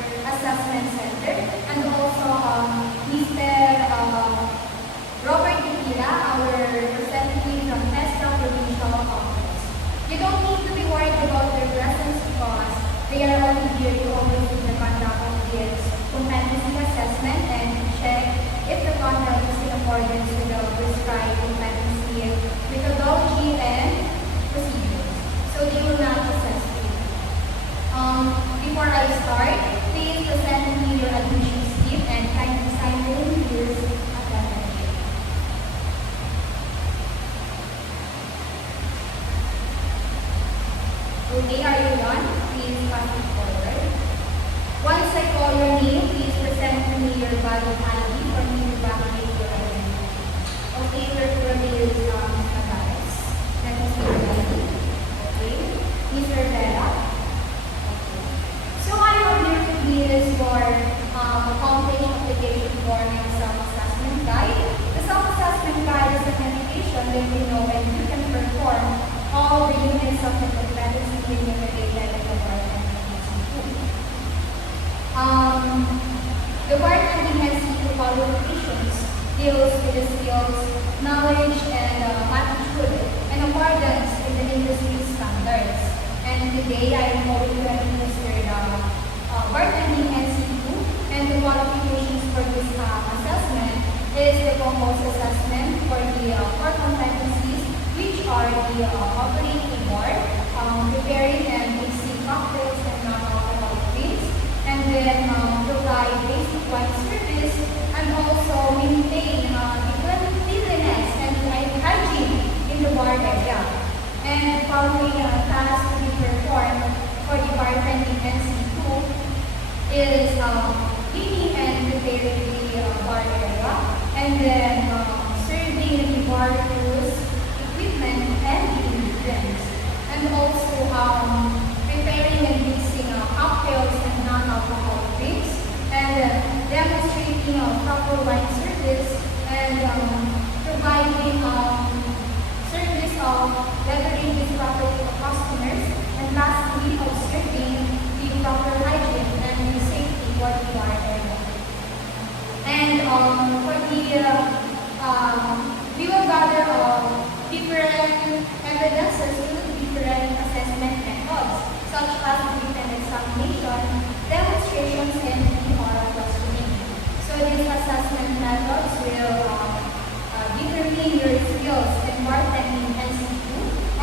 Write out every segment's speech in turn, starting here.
assessment center, and also Mr. Robert Dikira, our representative from ESTA Provincial Office. You don't need to be worried about their presence because they are only here to oversee the conduct of this competency assessment and check if the conduct is in accordance with the prescribed competency methodology and procedures. So they will not assess you. Before I start, please present me your admission slip and kindly sign this attendance. Okay, are you done? Please pass it forward. Once I call your name, please present me your valid ID for me to validate your identity. Okay, your name is Navares. Let me see your ID. Okay, Mr. Vera. Okay. So I have here with me is for accomplish application form and self-assessment guide. The self-assessment guide is a medication that you know and you can perform all the units of the competency indicated in the part the part of the NC2 qualifications deals with the skills, knowledge, and attitude in accordance with the industry standards. And today I am going to administer the bartending NC2, and the qualifications for this assessment is the composed assessment for the core competencies, which are the operating bar, preparing and mixing cocktails and non-alcoholic drinks, and then provide basic wine service, and also maintain the cleanliness and hygiene in the bar area. And following tasks to be performed for the bartending NC2 is cleaning and preparing the bar area, and then serving the bar tools, equipment, and the ingredients, and also preparing and mixing cocktails and non-alcoholic drinks, and demonstrating proper wine service, and providing service of lettering this property to customers, and lastly, observing the proper hygiene and the safety for the bar area. And for the we will gather different evidences with different assessment methods, such as the written examination, demonstrations, and the oral questioning. So these assessment methods will determine your skills in bartending NC2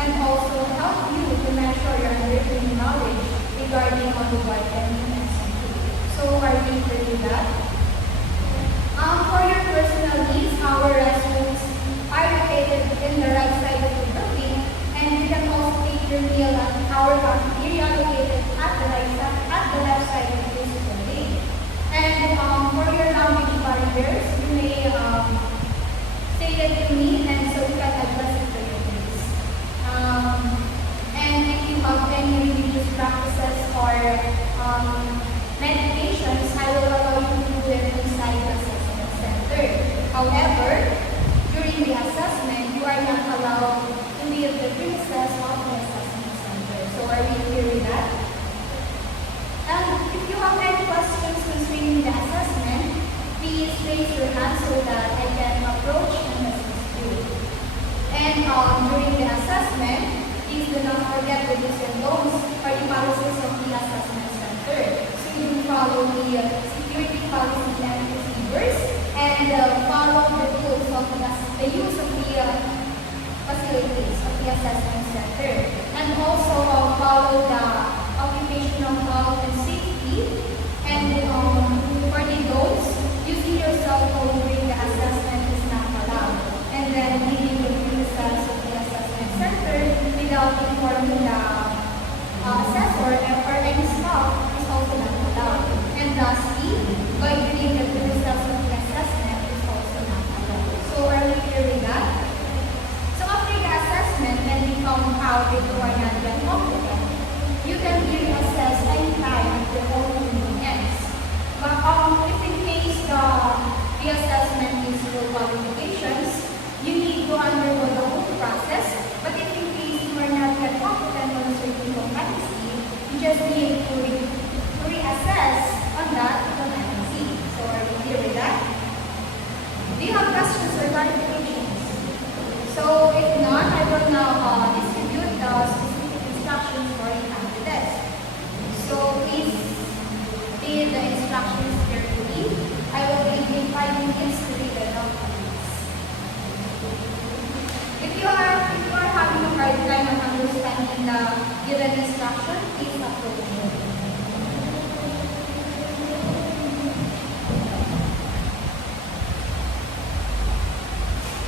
and also help you to measure your underlying knowledge regarding on the bartending NC2. So are you ready to do that? For your personal needs, our restrooms are located in the right side of the building, and you can also take your meal at our cafeteria located at the left side of this building. And for your language barriers, you may say it to me, and so we can address it for your needs. And if you have any religious practices or meditations, I will allow you to do it inside the assessment center. However, during the assessment, you are not allowed to leave the premises of the assessment center. So are we clear with that? If you have any questions concerning the assessment, please raise your hand so that I can will now distribute the specific instructions for the candidates. So please read the instructions carefully. I will give 5 minutes to read the documents. If you are having a hard time of understanding the given instruction, please approach me.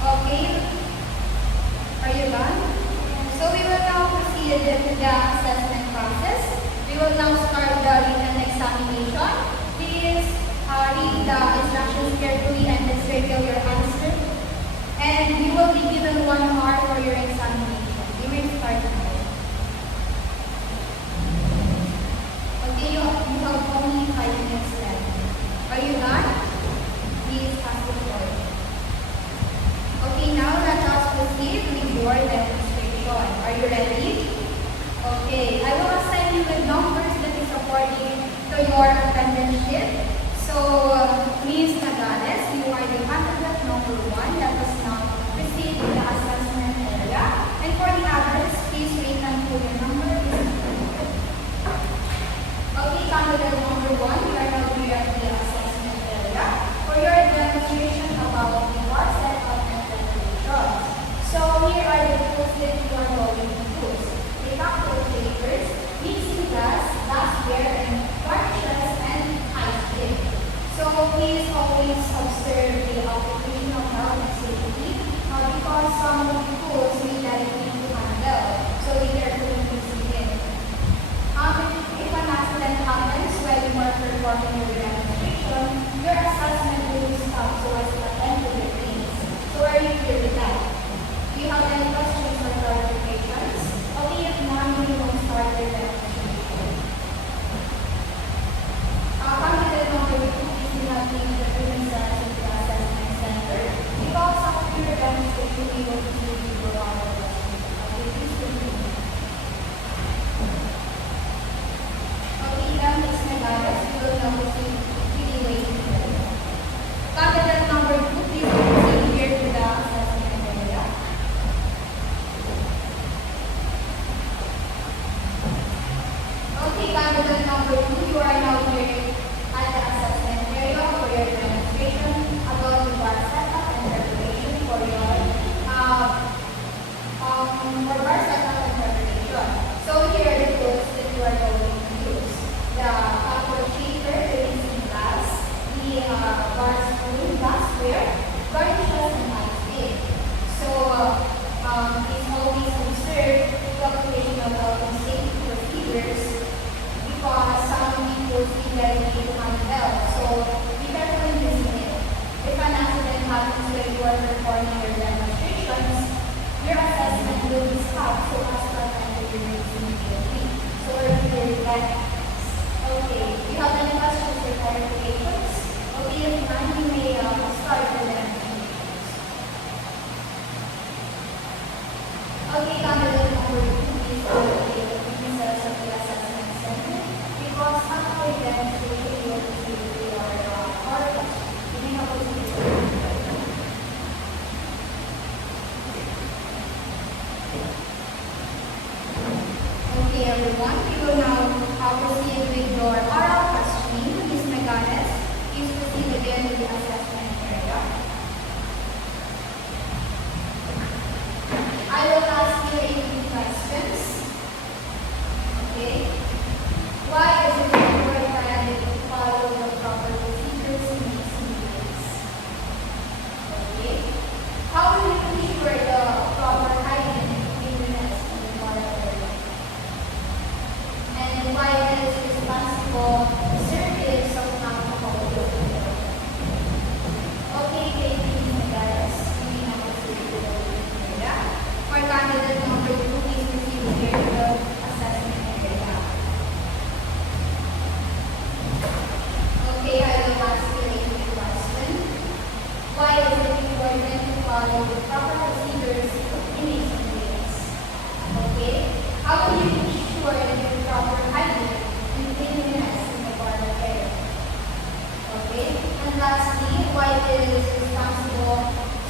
Okay, are you done? So we will now proceed with the assessment process. We will now start the written examination. Please read the instructions carefully and then circle your answer. And you will be given 1 hour for your examination. You will start now. Okay, you have only 5 minutes left. Are you done? Please pass the floor. Okay, now let us proceed with your demonstration. Are you ready? Okay, I will assign you with numbers that is according to your attendance sheet. So, Ms. Nagales, you are the candidate number 1. Let us now proceed with the assessment area. And for the others, please wait until your number is called. Okay, candidate number 1, you are now here at the assessment area for your demonstration about the bar setup and preparation. So, here are the tools that you are going to use. The calculators, mixing glass, glassware, and varnishes, and high stick. So please always observe the application of health and safety because some of the tools may directly to handle. So be careful in using it. If an accident happens while you are performing your demonstration, your assessment will be stopped so as to attend to your things. So are you clear with that? Do you have any questions or clarifications? Okay, if not, we will start your demonstration. Candidate number 2 is not being the cells in the assessment center because after your demonstration, we will proceed to go on the questions. Okay, please continue. Okay, then Ms. Nagales, we will now proceed to the waiting area. Candidate number 2, please proceed here to the assessment area. Okay, candidate number 2, you are now here at the assessment area for your demonstration about the bar setup and preparation for your bar setup and preparation. So here are the tools that you are going to use. The calculator, the mixing glass, the bar spoon, glassware, varnishes, and high stick. So please always observe the application of health and safety procedures because some people feel that they need to handle. So be careful in using it. If an accident happens when you are performing your demonstrations, your assessment will be stopped so as to attend to your needs immediately. So are you clear with that? Okay. Do you have any questions or clarifications? Okay, if not, you may start your demonstrations. Okay, candidate number 2 is the cells of the assessment center because after your demonstration, you will proceed to your oral. You may have proceed to your Okay, everyone, we will now proceed with your oral questioning. Ms. Nagales, please proceed again to the assessment area. I will ask you a few questions. Okay. Why is it important to follow the proper procedures in these meetings? Okay. How will you ensure the proper hygiene and cleanliness in the laboratory? And why it is responsible service of alcohol to the water? Okay, thank you, Ms. Nagales. We now proceed to the area. For candidate number 2, please proceed here to the assessment area. Okay, I will ask you a few questions. Why is it important to follow the proper procedures in these meetings? Okay, how will you ensure that the proper hygiene and cleanliness in the laboratory? Okay, and lastly, why it is responsible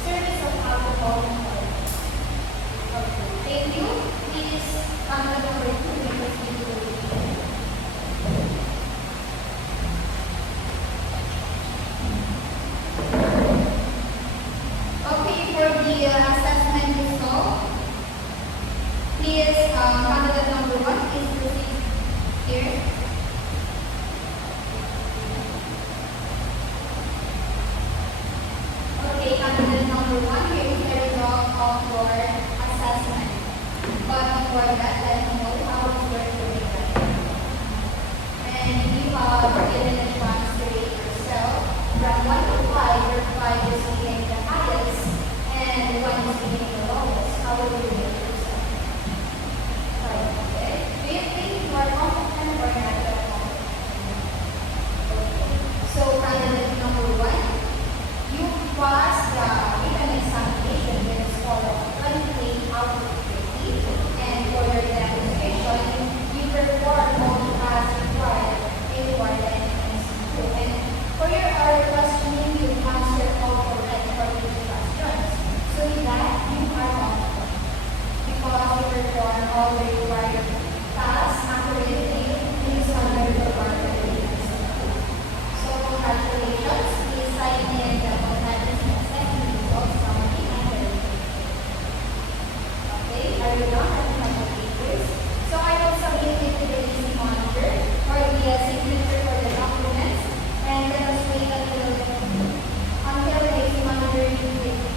service of alcohol and water? Okay. candidate number one, please proceed here. Okay, candidate number one, here is the result of your assessment. But before that, let me know how is your grade right now. And you have given a chance to rate yourself from 1 to 5, where 5 is being the highest and 1 is being the lowest. How would you rate yourself? 5, okay? Do you think you are confident or not yet confident? Okay. So, candidate number one, you passed the written examination with a score of 28 out of 50, and for your demonstration, you performed all the tasks required in one and two. And for your oral questioning, you answered all correct for these questions. So with that, you are confident because you performed all the required tasks accurately in the standard of our regulations. So congratulations, please sign in the contact assessment results summary and verification. Okay, are you done? I have the papers. So I will submit it to the EC monitor for the signature for the documents, and let us wait until the EC monitor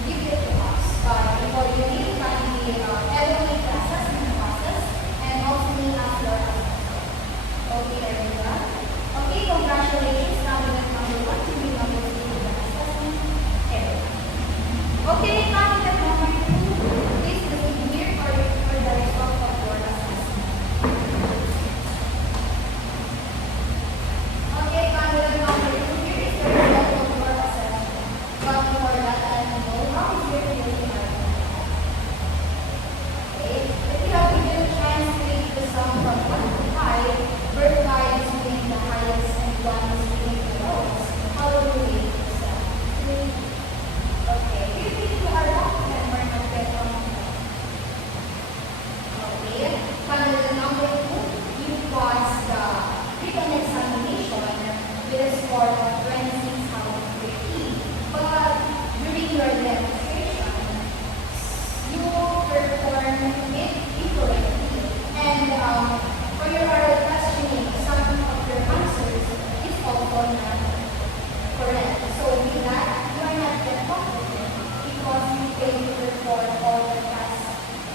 give it to us. But before you leave, kindly evaluate the assessment process and also meet after assessment. Okay, everyone. Okay, congratulations, candidate number one, to be number two in the assessment area. Okay, candidate number two, please proceed here for the result of your assessment. Okay, candidate number two, here is the result of your assessment. But before that, let me know how is your feeling right now. Okay, if you have given a chance to read the sum from 1 to 5, where 5 is being the highest and 1 is being the lowest, how will you rate yourself? Okay, do you think you are confident or not yet confident? Okay, candidate number two, you passed the written examination with a score of 26 out of 30. But during your demonstration, you performed it incorrectly. And for your oral questioning, some of your answers is also not correct. So with that, you are not yet confident because you failed to perform all the tasks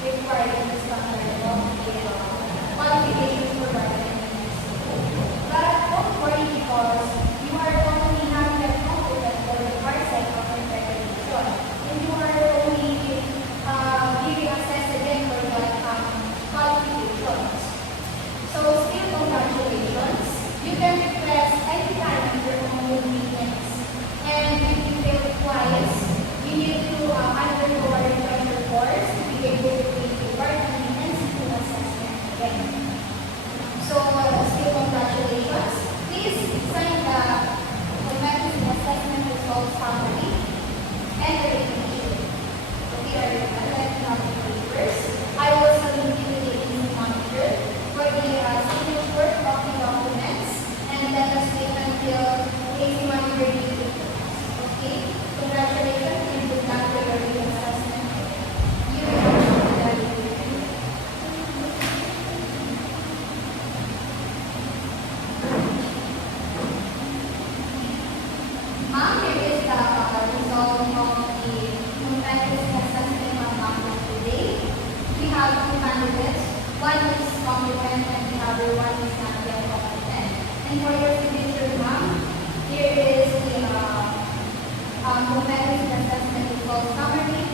required in the standard of the qualifications provided in the school. But don't worry because you are only not yet confident for the first set of interpretation. And you are only giving access again for the qualifications. So still congratulations. You can request anytime on your own convenience. And if you fail twice, you need to undergo a refresher course to be able to take the working and school assessment again. So still congratulations. Please sign the Medicine Assessment Results Summary and the recognition. Okay, are you done? Let me know the papers. I will submit you to the EC monitor for the signature of the documents, and let us wait until the EC monitor gives it to us. Okay? Congratulations and good luck for your written assessment. You will have to do that. Ma'am, here is the result of the comprehensive assessment on Monday today. We have two candidates. One is competent and the other one is not yet competent. And for your signature, ma'am, here is the comprehensive assessment result summary